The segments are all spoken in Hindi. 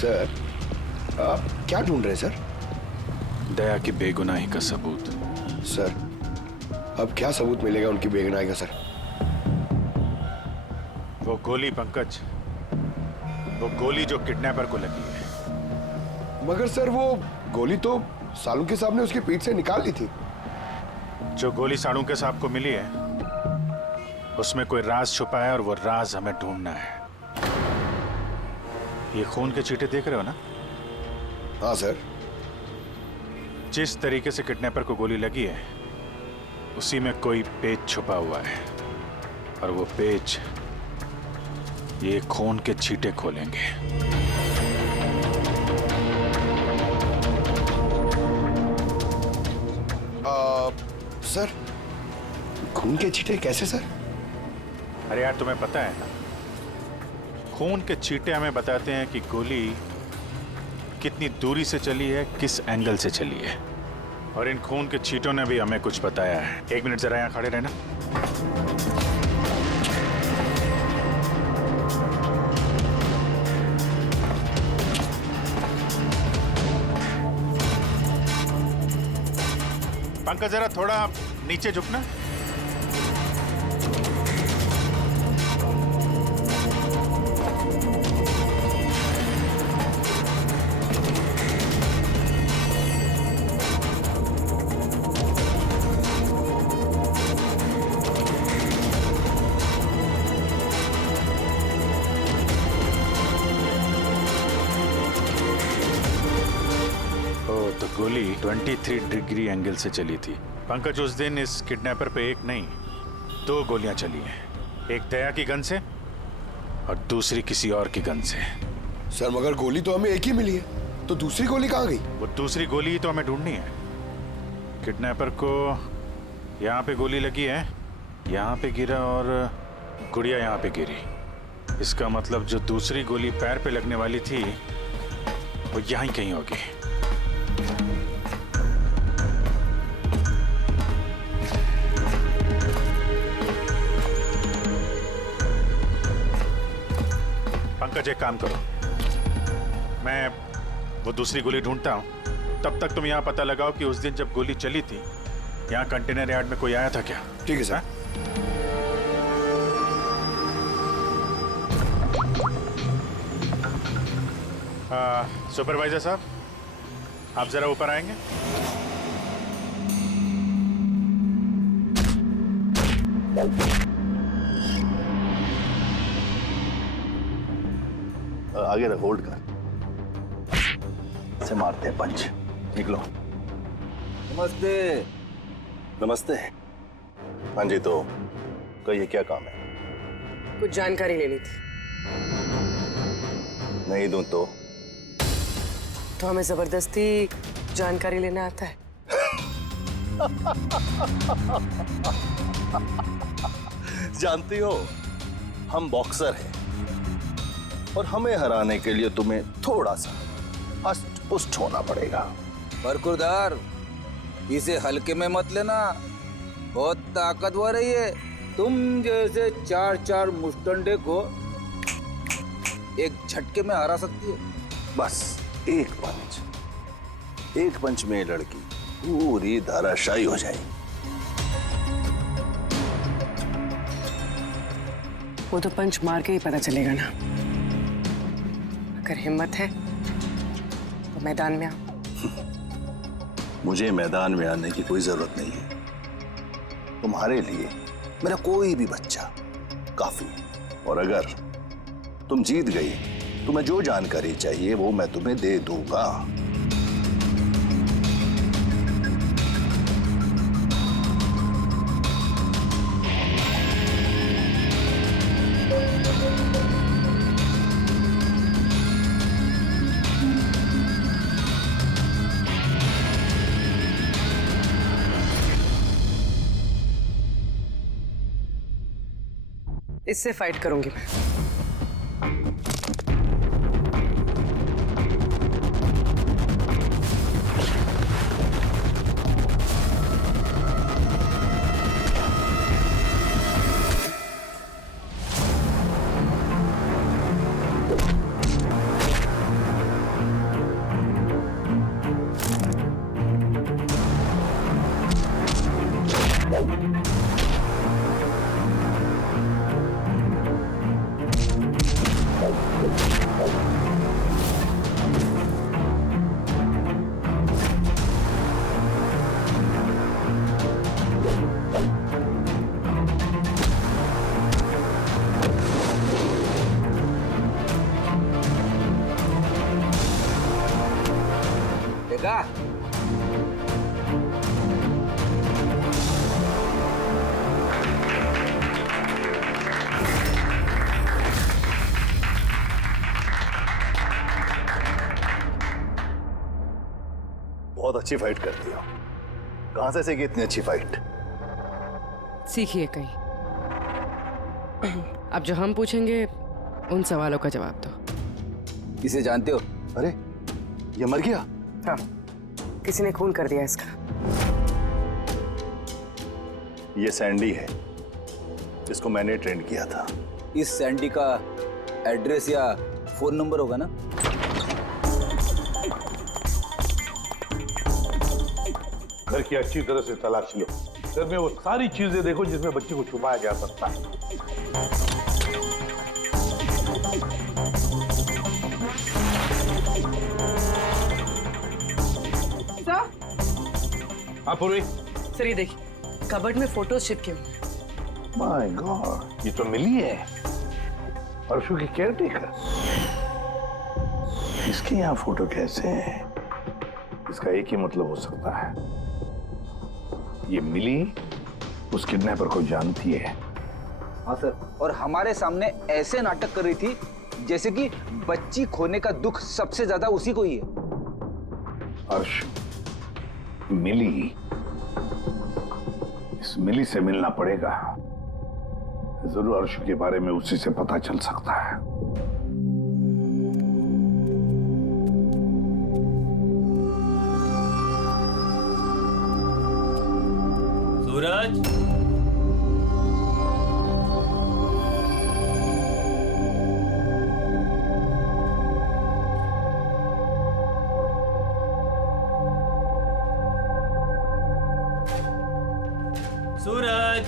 सर, आप क्या ढूंढ रहे हैं सर? दया की बेगुनाही का सबूत। सर, अब क्या सबूत मिलेगा उनकी बेगुनाही का सर? वो गोली पंकज, वो गोली जो किडनैपर को लगी है। मगर सर, वो गोली तो सालुंके साहब ने उसकी पीठ से निकाल ली थी। जो गोली सालुंके साहब को मिली है उसमें कोई राज छुपा है और वो राज हमें ढूंढना है। ये खून के छींटे देख रहे हो ना? हाँ सर। जिस तरीके से किडनैपर को गोली लगी है उसी में कोई पेच छुपा हुआ है और वो पेच ये खून के छींटे खोलेंगे। सर, खून के छींटे कैसे सर? अरे यार, तुम्हें पता है ना, खून के छींटे हमें बताते हैं कि गोली कितनी दूरी से चली है, किस एंगल से चली है। और इन खून के छींटों ने भी हमें कुछ बताया है। 1 मिनट जरा यहाँ खड़े रहना। पंकज, जरा थोड़ा नीचे झुकना। तो गोली 23 डिग्री एंगल से चली थी। पंकज, उस दिन इस किडनैपर पे एक नहीं 2 गोलियां चली हैं। एक दया की गन से और दूसरी किसी और की गन से। सर, मगर गोली तो हमें एक ही मिली है, तो दूसरी गोली कहाँ गई? वो दूसरी गोली तो हमें ढूंढनी है। किडनैपर को यहाँ पे गोली लगी है, यहाँ पे गिरा और गुड़िया यहाँ पे गिरी। इसका मतलब जो दूसरी गोली पैर पे लगने वाली थी वो यहाँ ही कहीं होगी। पंकज, एक काम करो, मैं वो दूसरी गोली ढूंढता हूं, तब तक तुम यहाँ पता लगाओ कि उस दिन जब गोली चली थी यहाँ कंटेनर यार्ड में कोई आया था क्या? ठीक है सर। सुपरवाइजर साहब, आप जरा ऊपर आएंगे। आगे रख, होल्ड कर, से मारते हैं पंच। निकलो। नमस्ते। नमस्ते। हाँ जी, तो कहिए क्या काम है? कुछ जानकारी लेनी थी। नहीं दूं तो हमें जबरदस्ती जानकारी लेना आता है? जानती हो, हम बॉक्सर हैं और हमें हराने के लिए तुम्हें थोड़ा सा हष्ट पुष्ट होना पड़ेगा। बरकुरदार, इसे हल्के में मत लेना, बहुत ताकतवर है ये। तुम जैसे 4 मुस्टंडे को एक झटके में हरा सकती है। बस एक पंच में ये लड़की पूरी धराशायी हो जाएगी। वो तो पंच मार के ही पता चलेगा ना। अगर हिम्मत है तो मैदान में आओ। मुझे मैदान में आने की कोई जरूरत नहीं है। तुम्हारे लिए मेरा कोई भी बच्चा काफी है। और अगर तुम जीत गई, तुम्हें जो जानकारी चाहिए वो मैं तुम्हें दे दूंगा। इससे फाइट करूंगी मैं। चलेगा। बहुत अच्छी फाइट करती हो। कहां से सीखी इतनी अच्छी फाइट? सीखिए कहीं। अब जो हम पूछेंगे उन सवालों का जवाब दो। इसे जानते हो? अरे ये मर गया? हाँ, किसी ने खून कर दिया इसका। ये सैंडी है, इसको मैंने ट्रेन किया था। इस सैंडी का एड्रेस या फोन नंबर होगा ना? घर की अच्छी तरह से तलाश लो। घर में वो सारी चीजें देखो जिसमें बच्चे को छुपाया जा सकता है। हाँ पूर्वी। सर ये देखिए, कबर्ड में फोटोज चिपके हुए हैं। माय गॉड, ये तो मिली है, परसों की केयरटेकर। इसके यहाँ फोटो कैसे है? इसका एक ही मतलब हो सकता है, ये मिली उस किडनैपर को जानती है। हाँ सर, और हमारे सामने ऐसे नाटक कर रही थी जैसे कि बच्ची खोने का दुख सबसे ज्यादा उसी को ही है। अर्श, मिली, इस मिली से मिलना पड़ेगा। जरूर अर्श के बारे में उसी से पता चल सकता है। सूरज, सूरज,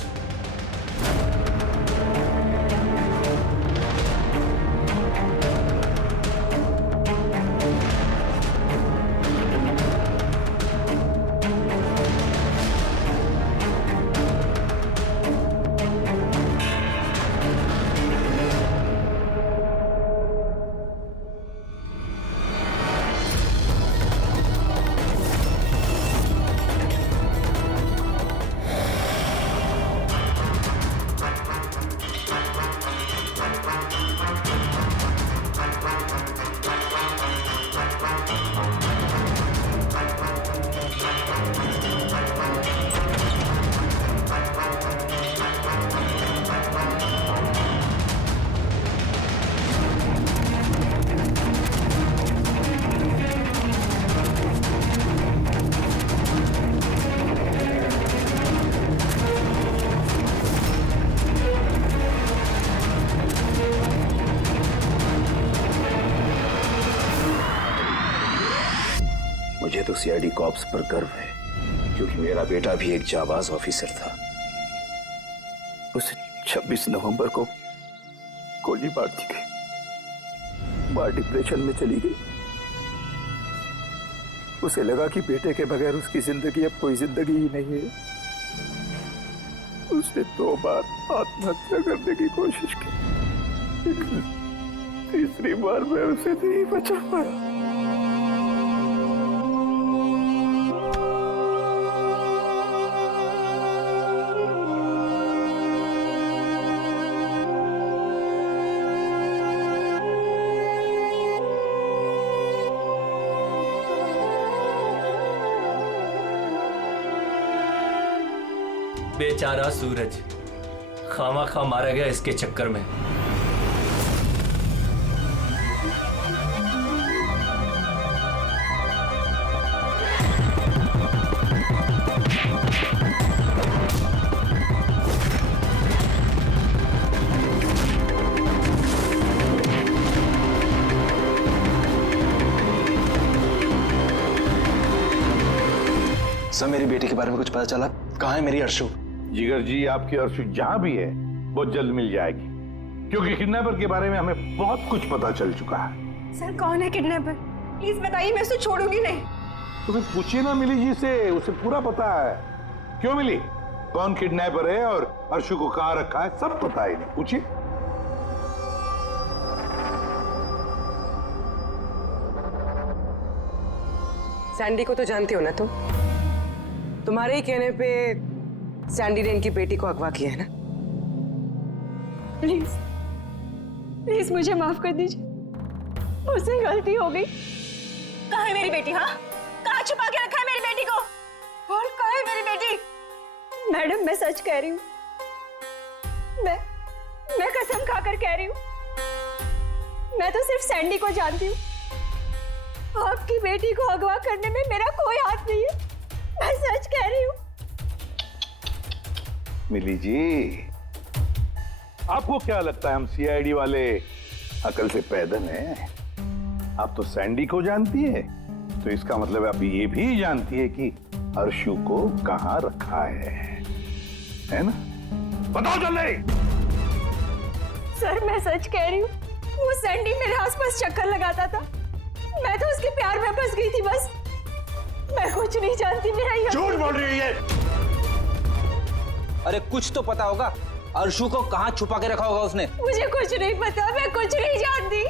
मुझे तो सीआईडी कॉप्स पर गर्व है, क्योंकि मेरा बेटा भी एक जाबाज ऑफिसर था। उसे 26 नवंबर को गोली मार दी गई। मां डिप्रेशन में चली गई। उसे लगा कि बेटे के बगैर उसकी जिंदगी अब कोई जिंदगी ही नहीं है। उसने 2 बार आत्महत्या करने की कोशिश की, लेकिन तीसरी बार मैं उसे नहीं बचा पाया। बेचारा सूरज खामा मारा गया इसके चक्कर में। सर, मेरी बेटी के बारे में कुछ पता चला? कहाँ है मेरी अर्शु? जिगर जी, आपकी अर्शु जहां भी है बहुत जल्द मिल जाएगी, क्योंकि किडनैपर के बारे में हमें बहुत कुछ पता चल चुका है। सर कौन है किडनैपर? प्लीज बताइए, मैं उसे छोड़ूंगी नहीं। तो फिर पूछिए ना मिली जी से, उसे पूरा पता है। क्यों मिली, कौन किडनैपर है और अर्शु को कहाँ रखा है, सब पता है। नहीं पूछिए। सैंडी को तो जानती हो ना तुम? तुम्हारे ही कहने पे सैंडी ने इनकी बेटी को अगवा किया है ना? प्लीज प्लीज मुझे माफ कर दीजिए, मुझसे गलती हो गई। कहाँ है मेरी बेटी? हाँ, कहाँ छुपा के रखा है मेरी बेटी को? और कहाँ है मेरी बेटी? मैडम मैं सच कह रही हूँ, मैं कसम खाकर कह रही हूँ, मैं तो सिर्फ सैंडी को जानती हूँ। आपकी बेटी को अगवा करने में मेरा कोई हाथ नहीं है, मैं सच कह रही हूँ। मिली जी, आपको क्या लगता है हम सीआईडी वाले अकल से पैदल हैं? आप तो सैंडी को जानती है, तो इसका मतलब आप ये भी जानती है कि अर्शु को कहां रखा है ना? बताओ जल्दी। सर मैं सच कह रही हूँ, वो सैंडी मेरे आसपास चक्कर लगाता था, मैं तो उसके प्यार में फंस गई थी बस। मैं कुछ नहीं जानती, मेरा ये झूठ बोल रही है। अरे कुछ तो पता होगा, अर्शु को कहाँ छुपा के रखा होगा उसने। मुझे कुछ नहीं पता, मैं कुछ नहीं जानती।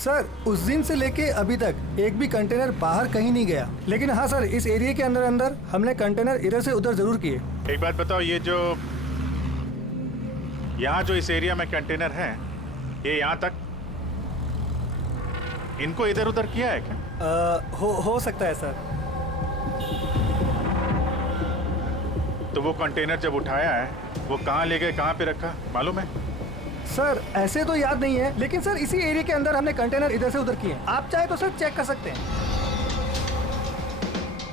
सर उस दिन से लेके अभी तक एक भी कंटेनर बाहर कहीं नहीं गया, लेकिन हाँ सर इस एरिया के अंदर अंदर हमने कंटेनर इधर से उधर जरूर किए। एक बात बताओ, ये जो यहाँ जो इस एरिया में कंटेनर है, ये यहाँ तक इनको इधर उधर किया है क्या? हो सकता है सर। तो वो कंटेनर जब उठाया है, वो कहाँ ले गए, कहाँ पे रखा, मालूम है? सर ऐसे तो याद नहीं है, लेकिन सर इसी एरिया के अंदर हमने कंटेनर इधर से उधर किए। आप चाहे तो सर चेक कर सकते हैं।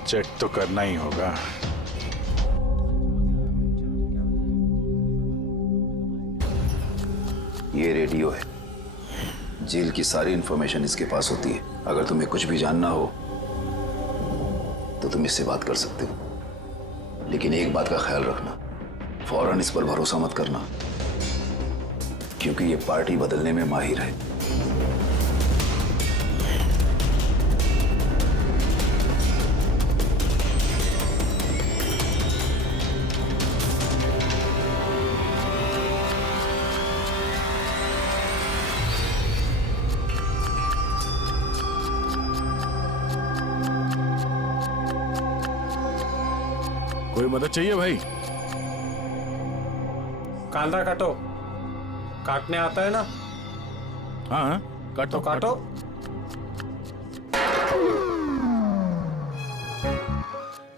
चेक तो करना ही होगा। ये रेडियो है, जेल की सारी इंफॉर्मेशन इसके पास होती है। अगर तुम्हें कुछ भी जानना हो तो तुम इससे बात कर सकते हो, लेकिन एक बात का ख्याल रखना, फौरन इस पर भरोसा मत करना, क्योंकि ये पार्टी बदलने में माहिर है। कोई मदद चाहिए भाई? कांदा काटो, काटने आता है ना? हाँ काटो काटो।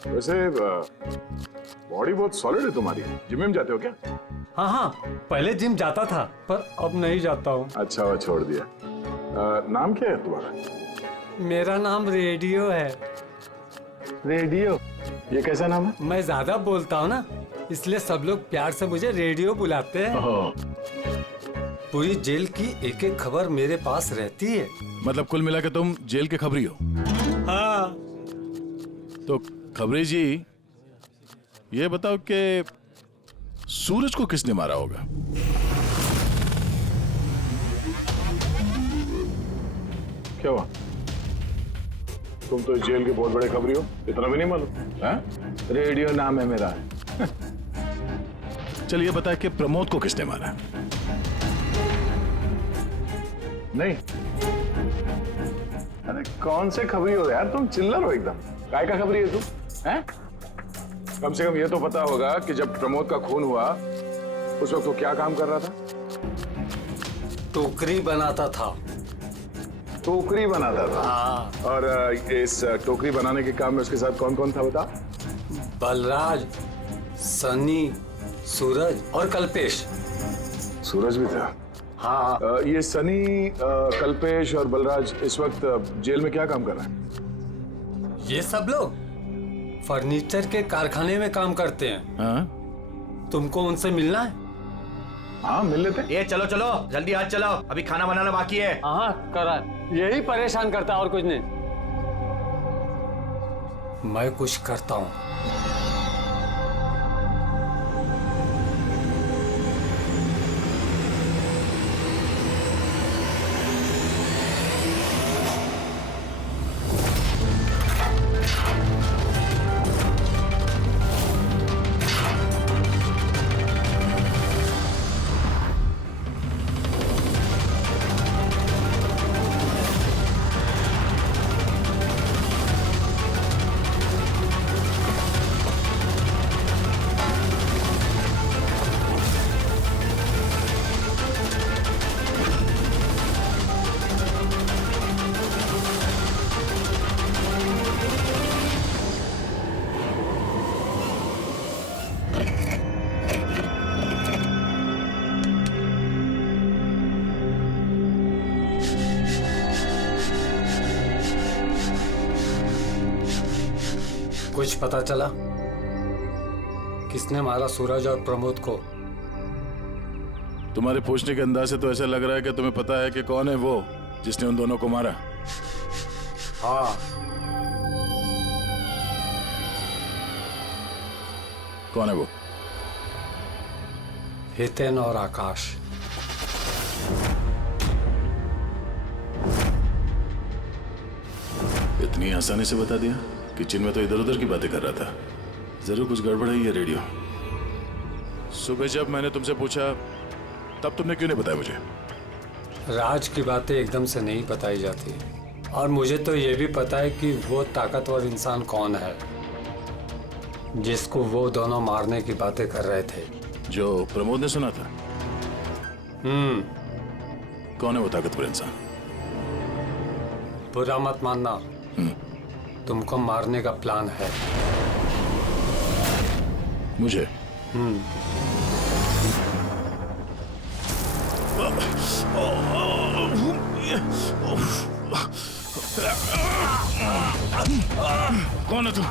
वैसे बॉडी बहुत सॉलिड है तुम्हारी। जिम में जाते हो क्या? हाँ, पहले जिम जाता था पर अब नहीं जाता हूँ। अच्छा वो छोड़ दिया। नाम क्या है तुम्हारा? मेरा नाम रेडियो है। रेडियो? ये कैसा नाम है? मैं ज्यादा बोलता हूँ ना, इसलिए सब लोग प्यार से मुझे रेडियो बुलाते हैं। पूरी जेल की एक एक खबर मेरे पास रहती है। मतलब कुल मिला के तुम जेल के खबरी हो? हाँ। तो खबरी जी ये बताओ कि सूरज को किसने मारा होगा? क्या हुआ? तुम तो जेल के बहुत बड़े खबरी हो, इतना भी नहीं मालूम? रेडियो नाम है मेरा। चलिए बता कि प्रमोद को किसने मारा? नहीं। अरे कौन से खबरी हो यार तुम? चिल्लर हो एकदम। काय का खबरी है तुम? हैं? कम से कम ये तो पता होगा कि जब प्रमोद का खून हुआ उस वक्त वो क्या काम कर रहा था? टोकरी बनाता था। टोकरी बनाता था? हाँ। और इस टोकरी बनाने के काम में उसके साथ कौन कौन था बता? बलराज, सनी, सूरज और कल्पेश। सूरज भी था? हाँ। ये सनी, कल्पेश और बलराज इस वक्त जेल में क्या काम कर रहे हैं? ये सब लोग फर्नीचर के कारखाने में काम करते हैं। हाँ? तुमको उनसे मिलना है? हाँ मिल लेते। ये चलो चलो जल्दी आज चलो, अभी खाना बनाना बाकी है। हाँ करा, यही परेशान करता है और कुछ नहीं। मैं कुछ करता हूँ। कुछ पता चला किसने मारा सूरज और प्रमोद को? तुम्हारे पूछने के अंदाज से तो ऐसा लग रहा है कि तुम्हें पता है कि कौन है वो जिसने उन दोनों को मारा। हाँ, कौन है वो? हितेन और आकाश। इतनी आसानी से बता दिया? किचन में तो इधर उधर की बातें कर रहा था। जरूर कुछ गड़बड़ है ये रेडियो। सुबह जब मैंने तुमसे पूछा तब तुमने क्यों नहीं बताया मुझे? राज की बातें एकदम से नहीं बताई जाती, और मुझे तो ये भी पता है कि वो ताकतवर इंसान कौन है जिसको वो दोनों मारने की बातें कर रहे थे। जो प्रमोद ने सुना था? कौन है वो ताकतवर इंसान? बुरा मत मानना, तुमको मारने का प्लान है। मुझे? कौन है तुम?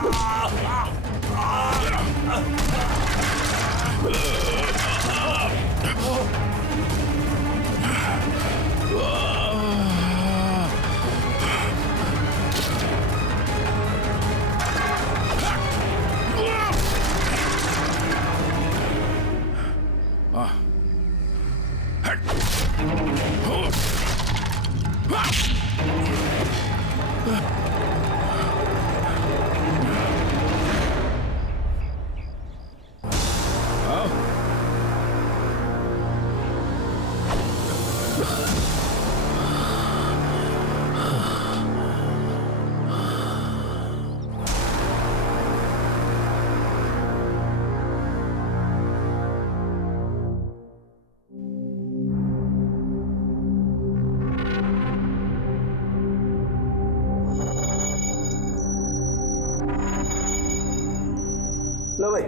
लो भाई,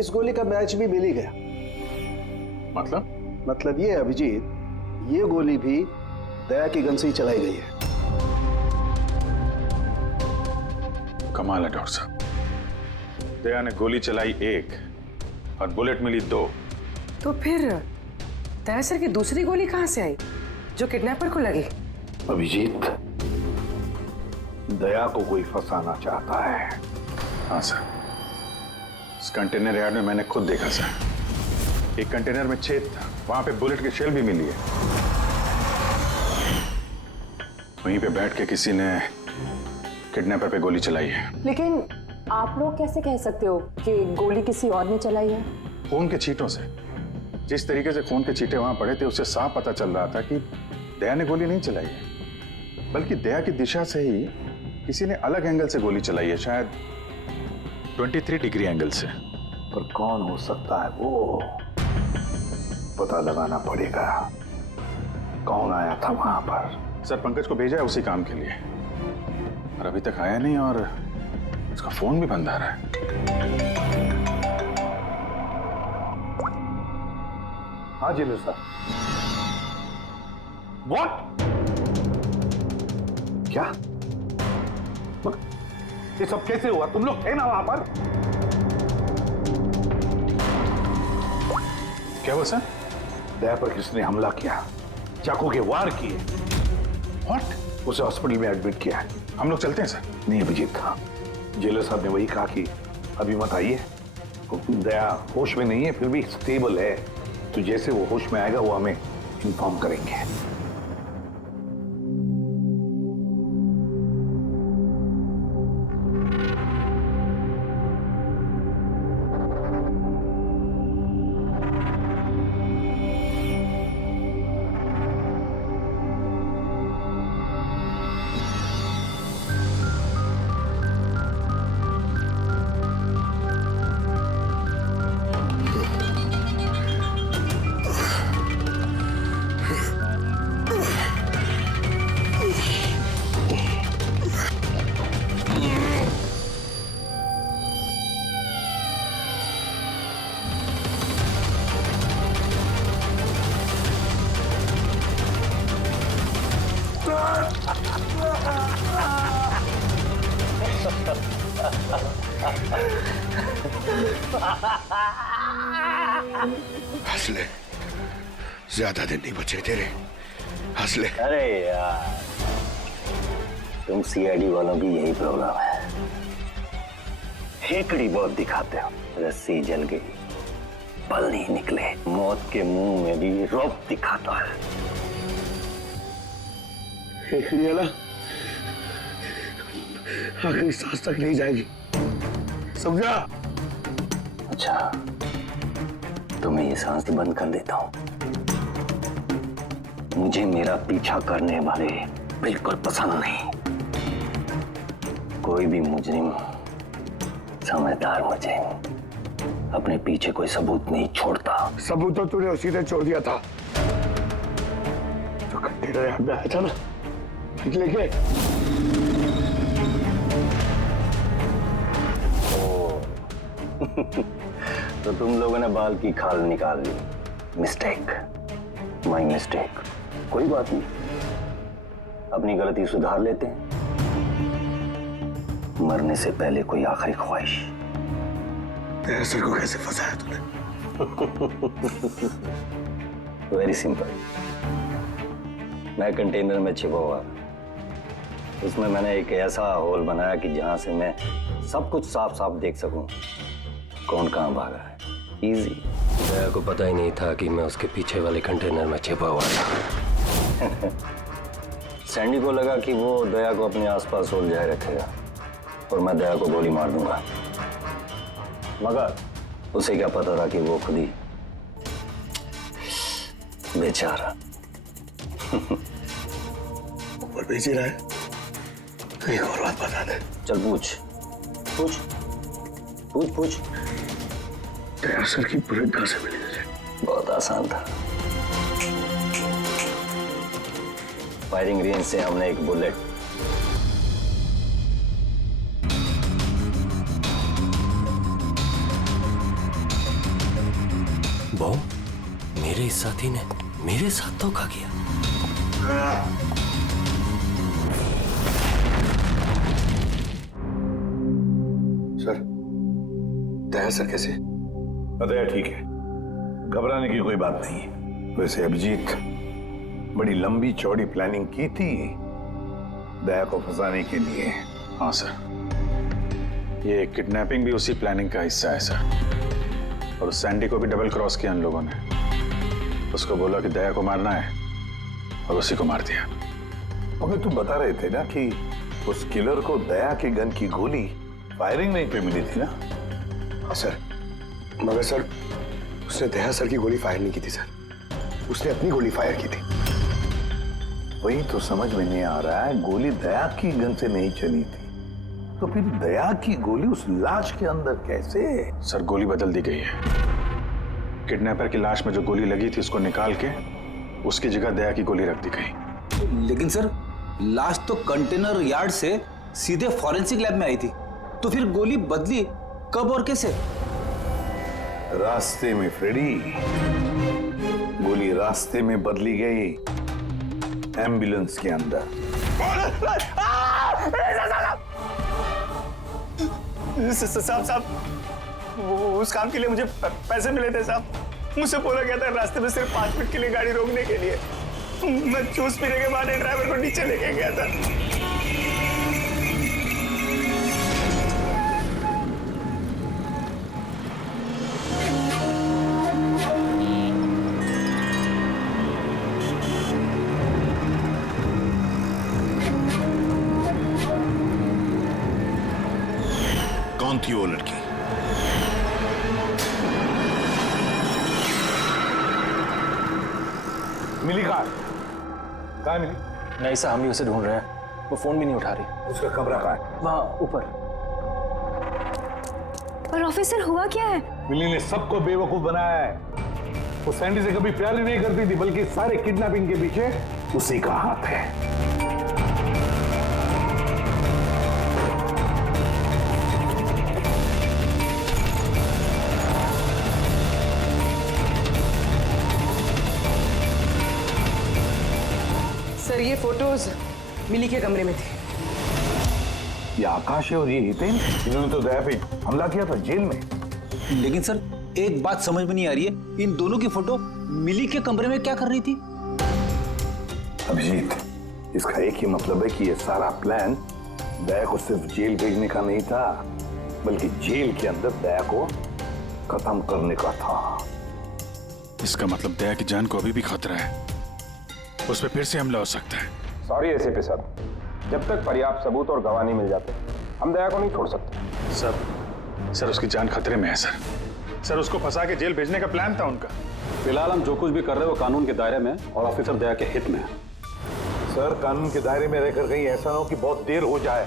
इस गोली का मैच भी मिल ही गया। मतलब ये अभिजीत, ये गोली भी दया की गन से ही चलाई गई है। कमाल है डॉक्टर साहब, दया ने गोली चलाई 1 और बुलेट मिली 2। तो फिर दया सर की दूसरी गोली कहाँ से आई जो किडनैपर को लगी? अभिजीत, दया को कोई फंसाना चाहता है। हाँ सर, इस कंटेनर यार्ड में मैंने खुद देखा सर। एक कंटेनर में छेद था, वहां पे बुलेट की शेल भी मिली है। वहीं पे बैठ के किसी ने किडनैपर पे गोली चलाई है। लेकिन आप लोग कैसे कह सकते हो कि गोली किसी और ने चलाई है? खून के छींटों से, जिस तरीके से खून के छींटे वहां पड़े थे उससे साफ पता चल रहा था कि दया ने गोली नहीं चलाई है, बल्कि दया की दिशा से ही किसी ने अलग एंगल से गोली चलाई है, शायद 23 डिग्री एंगल से। पर कौन हो सकता है वो, पता लगाना पड़ेगा। कौन आया था वहां पर? सर, पंकज को भेजा है उसी काम के लिए, और अभी तक आया नहीं, और उसका फोन भी बंद आ रहा है। हाँ जिलू सर। What? क्या? ये सब कैसे हुआ? तुम लोग थे ना वहां पर? क्या हुआ सर? दया पर किसने हमला किया, चाकू के वार किए। What? उसे हॉस्पिटल में एडमिट किया है। हम लोग चलते हैं सर। नहीं अभिजीत, हाँ, जेलर साहब ने वही कहा कि अभी मत आइए। दया होश में नहीं है, फिर भी स्टेबल है, तो जैसे वो होश में आएगा वो हमें इन्फॉर्म करेंगे। हंस ले, ज्यादा दिन नहीं बचे तेरे, हंस ले। अरे यार, तुम सीआईडी वालों की यही प्रॉब्लम है, हेकड़ी बहुत दिखाते हो। रस्सी जल गई, पल नहीं निकले, मौत के मुंह में भी रौब दिखाता है। हेकड़ी वाला आखिरी सांस तक नहीं जाएगी, समझा? अच्छा, तो मैं ये सांस बंद कर देता हूं। मुझे मेरा पीछा करने वाले बिल्कुल पसंद नहीं। कोई भी मुजरिम, समझदार मुजरिम अपने पीछे कोई सबूत नहीं छोड़ता। सबूत तो तूने उसी ने छोड़ दिया था जो कंटेनर यहाँ पे आया था ना, लेके। तो तुम लोगों ने बाल की खाल निकाल ली। Mistake, my mistake. कोई बात नहीं, अपनी गलती सुधार लेते हैं। मरने से पहले कोई आखिरी ख्वाहिश। तेरे सर को कैसे फंसाया तूने? Very simple. मैं कंटेनर में छिपा हुआ, उसमें मैंने एक ऐसा होल बनाया कि जहां से मैं सब कुछ साफ साफ देख सकूं, कौन कहां भागा है। इजी। दया को पता ही नहीं था कि मैं उसके पीछे वाले कंटेनर में छिपा हुआ था। सैंडी को लगा कि वो दया को अपने आसपास उलझाए रखेगा और मैं दया को गोली मार दूंगा, मगर उसे क्या पता था कि वो खुद ही बेचारा ऊपर बेच ही रहा है। तो एक और बात बता दे। चल पूछ पूछ पूछ पूछ। दया सर की बुलेट कहां से मिली तुझे? बहुत आसान था। फायरिंग रेंज से हमने एक बुलेट बॉम्ब मेरे इस साथी ने मेरे साथ धोखा किया। सर, दया सर कैसे? दया ठीक है, घबराने की कोई बात नहीं है। वैसे अभिजीत बड़ी लंबी चौड़ी प्लानिंग की थी दया को फंसाने के लिए। हाँ सर, ये किडनैपिंग भी उसी प्लानिंग का हिस्सा है सर। और सैंडी को भी डबल क्रॉस किया उन लोगों ने। उसको बोला कि दया को मारना है और उसी को मार दिया। मगर तुम बता रहे थे ना कि उस किलर को दया के गन की गोली फायरिंग नहीं पे मिली थी ना? हाँ सर, मगर सर उसने दया सर की गोली फायर नहीं की थी सर, उसने अपनी गोली फायर की थी। वही तो समझ में नहीं आ रहा है, गोली दया की गन से नहीं चली थी तो फिर दया की गोली उस लाश के अंदर कैसे? सर गोली बदल दी गई है। किडनैपर की लाश में जो गोली लगी थी उसको निकाल के उसकी जगह दया की गोली रख दी गई। लेकिन सर लाश तो कंटेनर यार्ड से सीधे फॉरेंसिक लैब में आई थी, तो फिर गोली बदली कब और कैसे? रास्ते में फ्रेडी, गोली रास्ते में बदली गई एम्बुलेंस के अंदर। साहब उस काम के लिए मुझे पैसे मिले थे साहब। मुझसे बोला गया था रास्ते में सिर्फ 5 मिनट के लिए गाड़ी रोकने के लिए। मैं जूस पीने के बाद ड्राइवर को नीचे लेके गया था। कौन थी वो लड़की? मिली कहाँ मिली? नहीं साहब, हम भी उसे ढूंढ रहे हैं, वो फोन भी नहीं उठा रही। उसका कमरा कहाँ है? वहाँ ऊपर। पर ऑफिसर हुआ क्या है? मिली ने सबको बेवकूफ बनाया है। वो सैंडी से कभी प्यार ही नहीं करती थी, बल्कि सारे किडनैपिंग के पीछे उसी का हाथ है। सर ये फोटोज मिली के कमरे में थी। ये आकाश है और ये हितेन, इन्होंने तो दया पे हमला किया था जेल में। लेकिन सर एक बात समझ में नहीं आ रही है, इन दोनों की फोटो मिली के कमरे में क्या कर रही थी? अभिजीत, इसका एक ही मतलब है कि ये सारा प्लान दया को सिर्फ जेल भेजने का नहीं था, बल्कि जेल के अंदर दया को खत्म करने का था। इसका मतलब दया की जान को अभी भी खतरा है, उस पर फिर से हमला हो सकता है। सॉरी एसीपी साहब, जब तक पर्याप्त सबूत और गवाह नहीं मिल जाते हम दया को नहीं छोड़ सकते। सर उसकी जान खतरे में है सर उसको फंसा के जेल भेजने का प्लान था उनका। फिलहाल हम जो कुछ भी कर रहे हैं वो कानून के दायरे में और ऑफिसर दया के हित में है। सर कानून के दायरे में रहकर कहीं ऐसा ना हो कि बहुत देर हो जाए।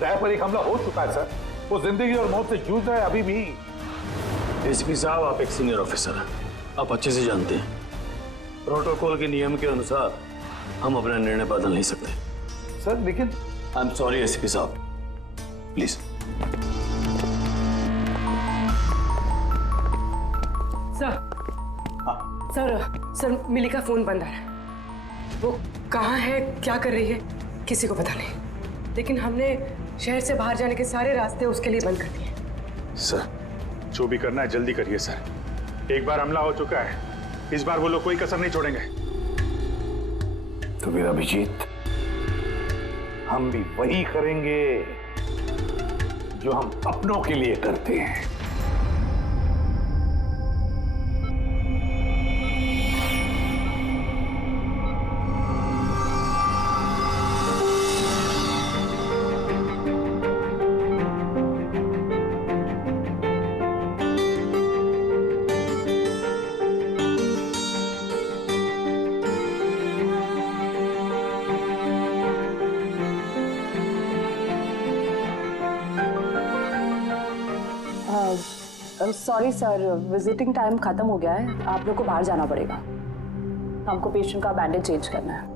दया पर एक हमला हो चुका है सर, वो जिंदगी और मौत से जूझ रहा है अभी भी। एसीपी साहब, आप एक सीनियर ऑफिसर हैं, आप अच्छे से जानते हैं प्रोटोकॉल के नियम के अनुसार हम अपना निर्णय बदल नहीं सकते। सर लेकिन आई एम सॉरी एसीपी साहब, प्लीज। सर मिली का फोन बंद आ रहा है। वो कहाँ है, क्या कर रही है, किसी को पता नहीं। लेकिन हमने शहर से बाहर जाने के सारे रास्ते उसके लिए बंद कर दिए। सर जो भी करना है जल्दी करिए सर, एक बार हमला हो चुका है, इस बार वो लोग कोई कसर नहीं छोड़ेंगे। तो फिर अभिजीत, हम भी वही करेंगे जो हम अपनों के लिए करते हैं। सॉरी सर, विजिटिंग टाइम खत्म हो गया है, आप लोग को बाहर जाना पड़ेगा। हमको पेशेंट का बैंडेज चेंज करना है।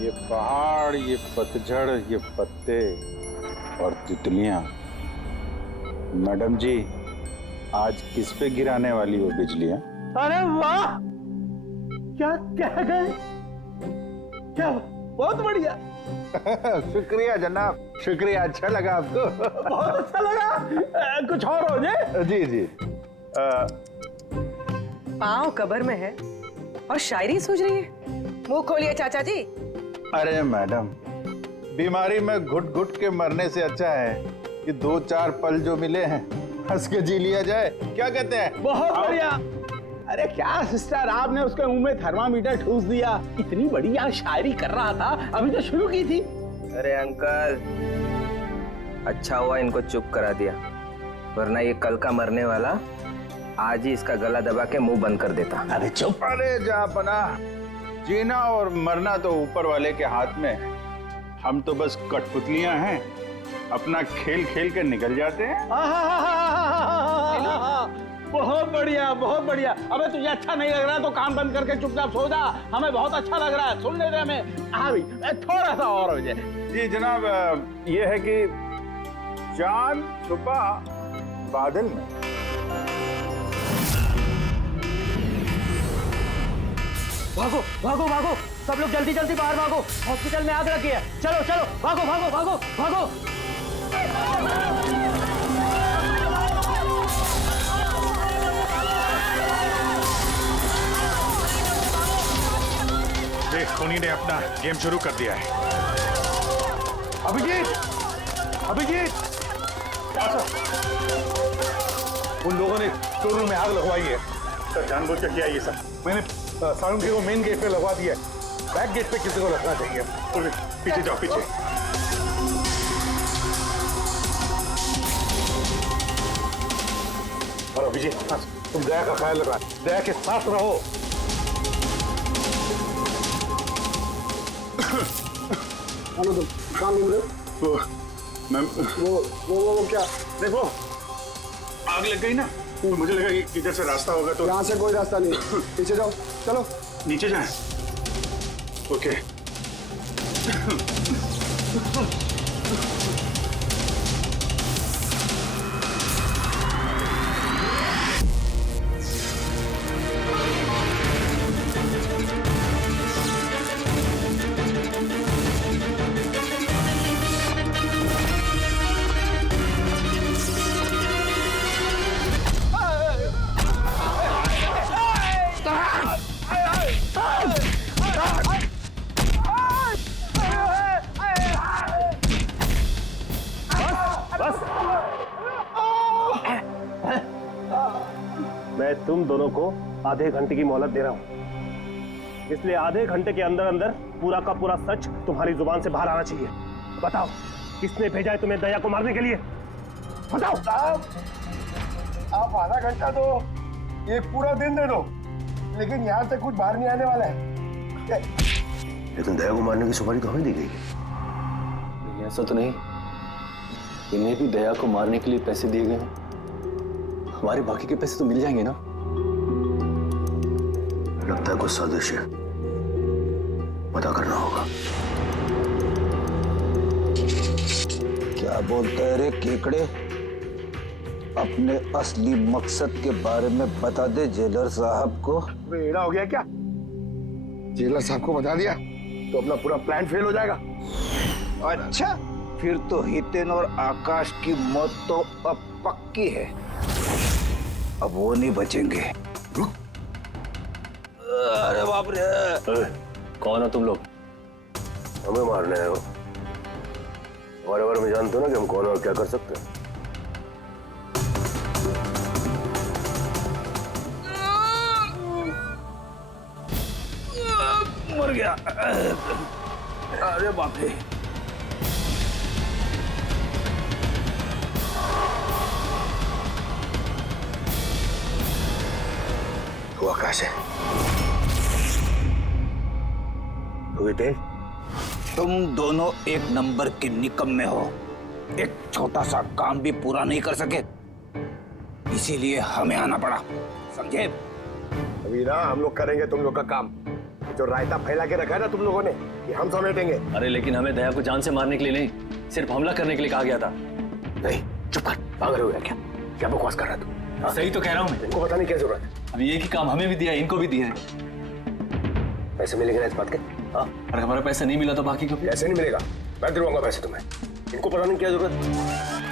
ये पहाड़, ये पतझड़, ये पत्ते और तितलियां। मैडम जी, आज किस पे गिराने वाली हो बिजलियां? अरे वाह, क्या कह गए, क्या बहुत बढ़िया। शुक्रिया जनाब, शुक्रिया। अच्छा लगा आपको? बहुत अच्छा लगा। कुछ और हो जाए? जी जी। पाँव कब्र में है और शायरी सूझ रही है। मुंह खोलिए चाचा जी। अरे मैडम, बीमारी में घुट घुट के मरने से अच्छा है कि 2-4 पल जो मिले हैं हंस के जी लिया जाए। क्या कहते हैं? बहुत बढ़िया। अरे क्या सिस्टर, आपने उसके मुंह में थर्मामीटर ठूस दिया। इतनी बढ़िया शायरी कर रहा था, अभी तो शुरू की थी। अरे अंकल, अच्छा हुआ इनको चुप करा दिया, वरना ये कल का मरने वाला आज ही इसका गला दबा के मुंह बंद कर देता। अरे चुप। अरे जापना, जीना और मरना तो ऊपर वाले के हाथ में है, हम तो बस कठपुतलियां हैं, अपना खेल खेल के निकल जाते हैं। बहुत बढ़िया, बहुत बढ़िया। अबे तुझे अच्छा नहीं लग रहा तो काम बंद करके चुपचाप सो जा। हमें बहुत अच्छा लग रहा है, सुन ले रहे हमें। हाँ भाई, थोड़ा सा और हो जाए। जी जनाब, ये है कि चांद छुपा बादल में। भागो भागो भागो, सब लोग जल्दी जल्दी बाहर भागो, हॉस्पिटल में आग लगी है। चलो चलो, भागो भागो भागो भागो। देख, उन्हीं ने अपना गेम शुरू कर दिया है। अभिजीत, अभिजीत, उन लोगों ने स्टोर रूम में आग लगवाई है। सर जानबूझ के किया ये सब। मैंने साउंड को मेन गेट पे लगवा दिया है, बैक गेट पे किसी को रखना चाहिए। पीछे जाओ, पीछे। और अभिजीत, तुम दया का ख्याल रखना, दया के साथ रहो। आलो तुम काम नहीं मिले वो मैम वो क्या देखो आग लग गई ना, मुझे लगा कि इधर से रास्ता होगा तो। यहाँ से कोई रास्ता नहीं, पीछे जाओ, चलो नीचे जाएं। ओके। मैं तुम दोनों को आधे घंटे की मोहलत दे रहा हूं, इसलिए आधे घंटे के अंदर अंदर पूरा का पूरा सच तुम्हारी जुबान से बाहर आना चाहिए। बताओ किसने भेजा है तुम्हें दया को मारने के लिए? बताओ। साहब आप आधा घंटा दो, ये पूरा दिन दे दो, लेकिन यहाँ से कुछ बाहर नहीं आने वाला है। लेकिन दया को मारने की सुपारी तो हमें दी गई। ऐसा तो नहीं, इन्हें भी दया को मारने के लिए पैसे दिए गए हैं। हमारे बाकी के पैसे तो मिल जाएंगे ना? लगता है कुछ साजिश है, पता करना होगा। क्या बोलता है रे केकड़े? अपने असली मकसद के बारे में बता दे जेलर साहब को। बेड़ा हो गया क्या? जेलर साहब को बता दिया तो अपना पूरा प्लान फेल हो जाएगा। अच्छा, फिर तो हितेन और आकाश की मौत तो अब पक्की है, अब वो नहीं बचेंगे। अरे बाप रे! कौन हो तुम लोग? हमें मारने आए हो? हमारे बारे में जानते हो ना कि हम कौन और क्या कर सकते हैं। मर गया। अरे बाप रे! वो आकाश है। तुम दोनों एक नंबर के निकम्मे हो, एक छोटा सा काम भी पूरा नहीं कर सके, इसीलिए हमें आना पड़ा, समझे? अभी ना हम लोग करेंगे तुम लोग का काम। जो रायता फैला के रखा है ना तुम लोगों ने, ये हम समेटेंगे। अरे लेकिन हमें दया को जान से मारने के लिए नहीं, सिर्फ हमला करने के लिए कहा गया था। नहीं, चुप कर, पागल हो गया क्या? क्या बकवास कर रहा है तू? सही तो कह रहा हूँ मैं। इनको बताने की क्या जरूरत है? अब ये की काम हमें भी दिया, इनको भी दिया है। पैसे मिलेंगे ना इस बात के? हाँ, अगर हमारा पैसा नहीं मिला तो बाकी को ऐसे नहीं मिलेगा, मैं दिलवाऊंगा पैसे तुम्हें। इनको बताने की क्या जरूरत है?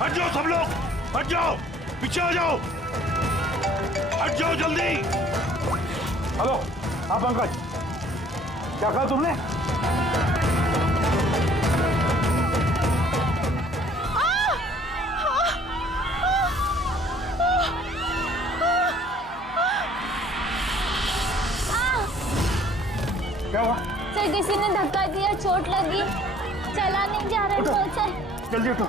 हट जाओ सब लोग, हट जाओ, पीछे आ जाओ, हट जाओ जल्दी। हेलो, आप पंकज, क्या कहा तुमने? क्या हुआ? सर किसी ने धक्का दिया, चोट लगी, चला नहीं जा रहा है सर। जल्दी उठो,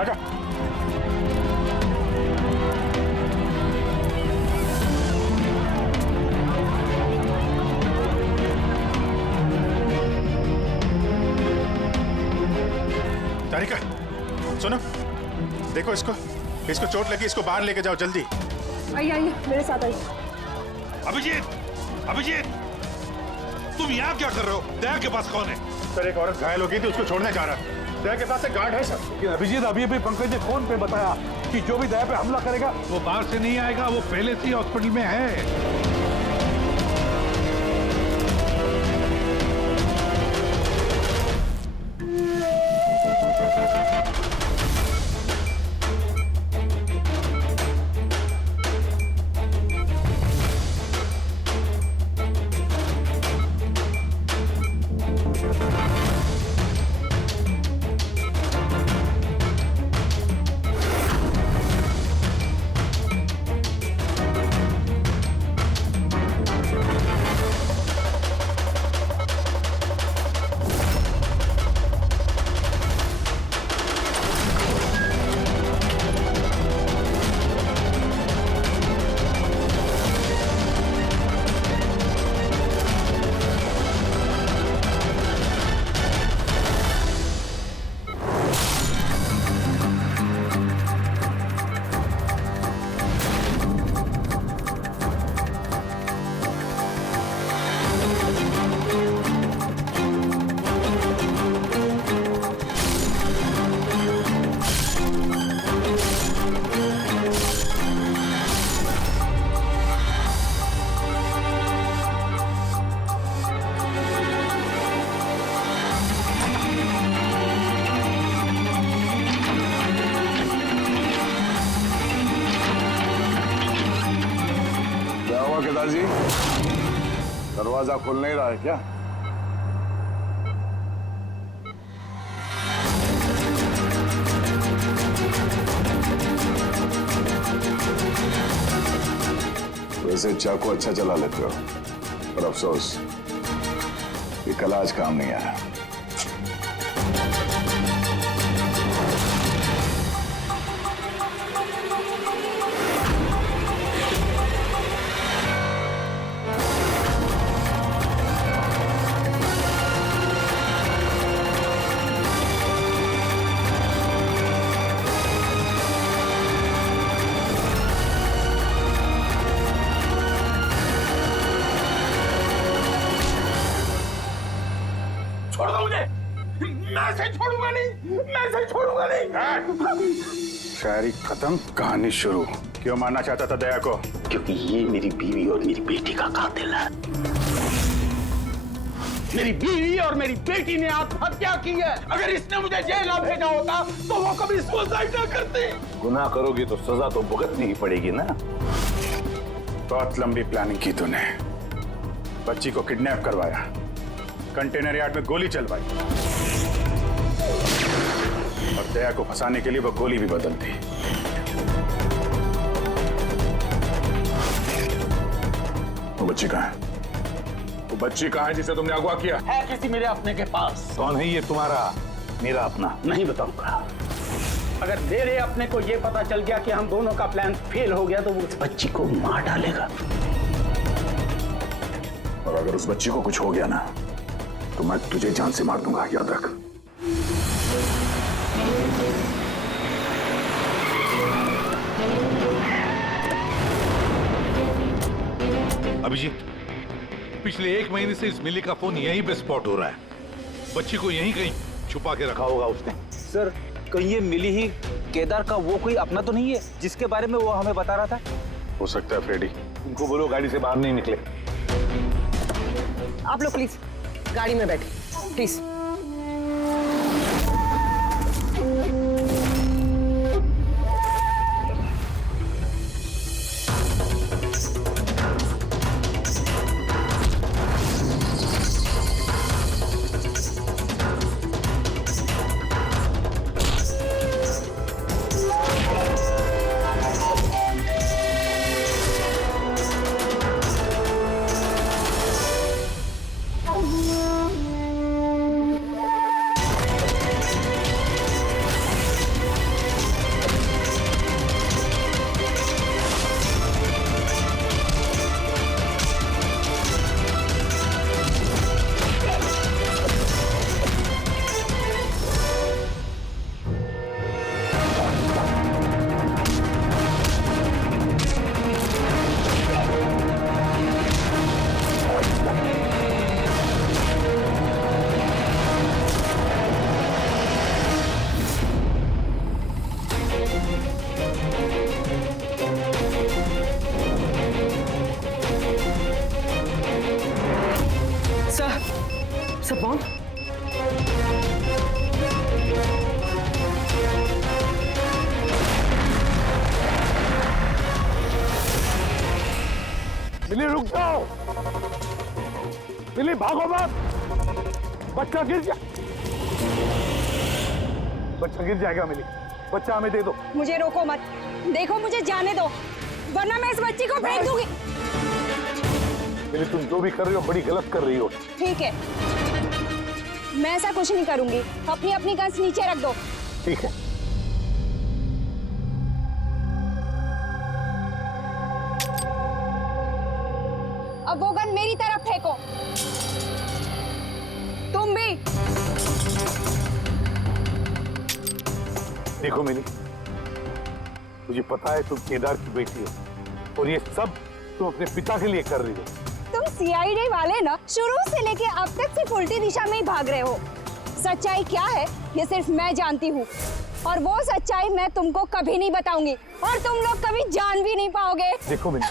आजा। तारिका, सुनो, देखो इसको चोट लगी, इसको बाहर लेके जाओ जल्दी। आइए आइए मेरे साथ आइए। अभिजीत, अभिजीत, तुम यहाँ क्या कर रहे हो? दया के पास कौन है? सर एक औरत घायल हो गई थी, उसको छोड़ने जा रहा है। दया के पास एक गार्ड है सर। लेकिन अभिजीत, अभी अभी पंकज ने फोन पे बताया कि जो भी दया पे हमला करेगा वो बाहर से नहीं आएगा, वो पहले से ही हॉस्पिटल में है। चौकीदार जी, दरवाजा खुल नहीं रहा है क्या? वैसे चाकू अच्छा चला लेते हो, पर अफसोस ये कल आज काम नहीं आया। छोड़ दो मुझे, मैं से छोड़ूंगा नहीं, मैं से छोड़ूंगा नहीं। शायरी खत्म, कहानी शुरू। क्यों मारना चाहता था दया को? क्योंकि ये मेरी बीवी और मेरी बेटी का कातिल है। मेरी बीवी और मेरी बेटी ने आत्महत्या की है। अगर इसने मुझे जेल ना भेजा होता तो वो कभी सुसाइड ना करती। गुनाह करोगी तो सजा तो भुगतनी ही पड़ेगी ना। बहुत लंबी प्लानिंग की तूने। बच्ची को किडनैप करवाया, कंटेनर यार्ड में गोली चलवाई और दया को फंसाने के लिए वो गोली भी बदल दी। वो बच्ची कहाँ है? वो बच्ची कहाँ है जिसे तुमने अगवा किया? है किसी मेरे अपने के पास। कौन है ये तुम्हारा मेरा अपना? नहीं बताऊंगा। अगर मेरे अपने को ये पता चल गया कि हम दोनों का प्लान फेल हो गया तो वो उस बच्ची को मार डालेगा। और अगर उस बच्ची को कुछ हो गया ना तो मैं तुझे जान से मार दूंगा, याद रख। अभिजीत, पिछले 1 महीने से इस मिली का फोन यहीं पे स्पॉट हो रहा है। बच्ची को यहीं कहीं छुपा के रखा होगा उसने। सर, कहीं ये मिली ही केदार का वो कोई अपना तो नहीं है जिसके बारे में वो हमें बता रहा था? हो सकता है फ्रेडी। उनको बोलो गाड़ी से बाहर नहीं निकले। आप लोग प्लीज गाड़ी में बैठे, प्लीज। सब बॉन्ड मिली, रुक जाओ। मिली, भागो मत। बच्चा गिर जा, बच्चा गिर जाएगा। मिली, बच्चा हमें दे दो। मुझे रोको मत, देखो मुझे जाने दो वरना मैं इस बच्ची को फेंक दूंगी। मिली, तुम जो भी कर रही हो बड़ी गलत कर रही हो। ठीक है, मैं ऐसा कुछ नहीं करूंगी। अपनी अपनी गन्स नीचे रख दो। ठीक है। अब वो गन मेरी तरफ फेंको। तुम भी। देखो मिली, मुझे पता है तुम केदार की बेटी हो और ये सब तुम अपने पिता के लिए कर रही हो। तुम सीआईडी वाले ना शुरू से लेके अब तक सिर्फ उल्टी दिशा में ही भाग रहे हो। सच्चाई क्या है ये सिर्फ मैं जानती हूँ और वो सच्चाई मैं तुमको कभी नहीं बताऊंगी और तुम लोग कभी जान भी नहीं पाओगे। देखो मिली,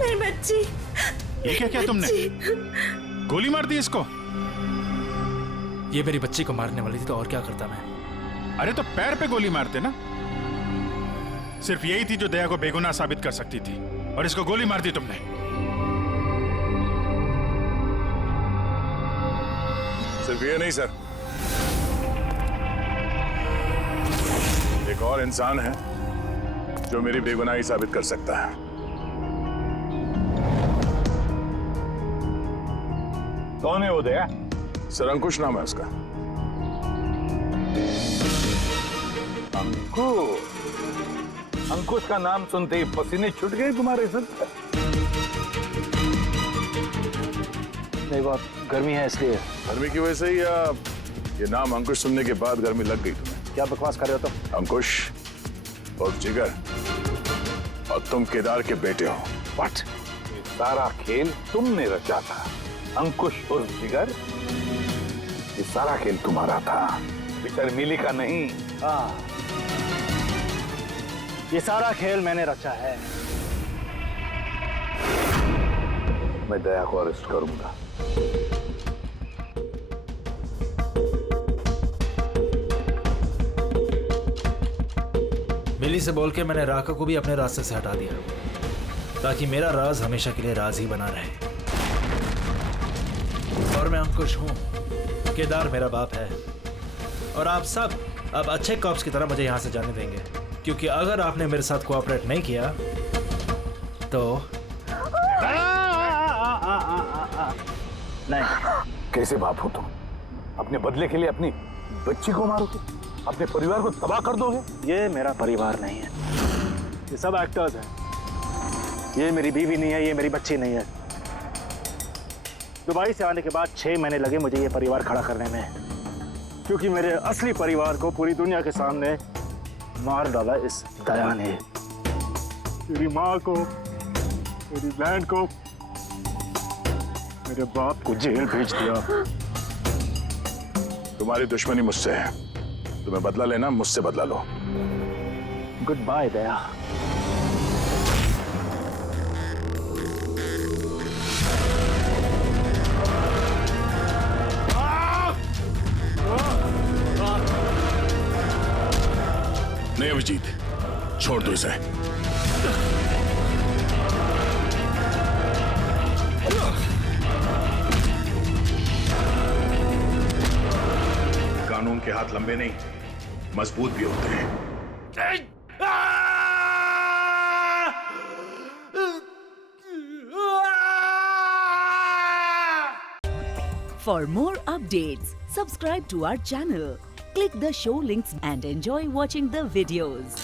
मेरी बच्ची, ये क्या किया तुमने? गोली मार दी इसको? ये मेरी बच्ची को मारने वाली थी तो और क्या करता मैं? अरे तो पैर पे गोली मारते ना। सिर्फ यही थी जो दया को बेगुनाह साबित कर सकती थी, और इसको गोली मार दी तुमने। सिर्फ ये नहीं सर, एक और इंसान है जो मेरी बेगुनाही साबित कर सकता है। कौन है वो दया? सर अंकुश नाम है उसका। अंकुश का नाम सुनते ही पसीने छूट गए तुम्हारे सर? नहीं, बहुत गर्मी है इसलिए। गर्मी की वजह से ही या ये नाम अंकुश सुनने के बाद गर्मी लग गई तुम्हें? क्या बकवास कर रहे हो तुम? अंकुश और जिगर, और तुम केदार के बेटे हो। व्हाट? ये सारा खेल तुमने रचा था, अंकुश और जिगर? ये सारा खेल तुम्हारा था, बेचारी मिली का नहीं। हाँ, ये सारा खेल मैंने रचा है। मैं दया को अरेस्ट करूंगा। मिली से बोल के मैंने राका को भी अपने रास्ते से हटा दिया, ताकि मेरा राज हमेशा के लिए राज ही बना रहे। और मैं अंकुश हूं, केदार मेरा बाप है, और आप सब अब अच्छे कॉप्स की तरह मुझे यहां से जाने देंगे, क्योंकि अगर आपने मेरे साथ कोऑपरेट नहीं किया तो नहीं। कैसे बाप हो तुम? अपने बदले के लिए अपनी बच्ची को मारोगे, अपने परिवार को तबाह कर दोगे? ये मेरा परिवार नहीं है, ये सब एक्टर्स हैं। ये मेरी बीवी नहीं है, ये मेरी बच्ची नहीं है। दुबई से आने के बाद 6 महीने लगे मुझे ये परिवार खड़ा करने में, क्योंकि मेरे असली परिवार को पूरी दुनिया के सामने मार डाला इस दया ने। मेरी माँ को, मेरी बहन को, मेरे बाप को जेल भेज दिया। तुम्हारी दुश्मनी मुझसे है, तुम्हें बदला लेना, मुझसे बदला लो। गुड बाय दया। नहीं अभिजीत, छोड़ दो इसे। कानून के हाथ लंबे नहीं, मजबूत भी होते हैं। For more updates, subscribe to our channel, click the show links and enjoy watching the videos.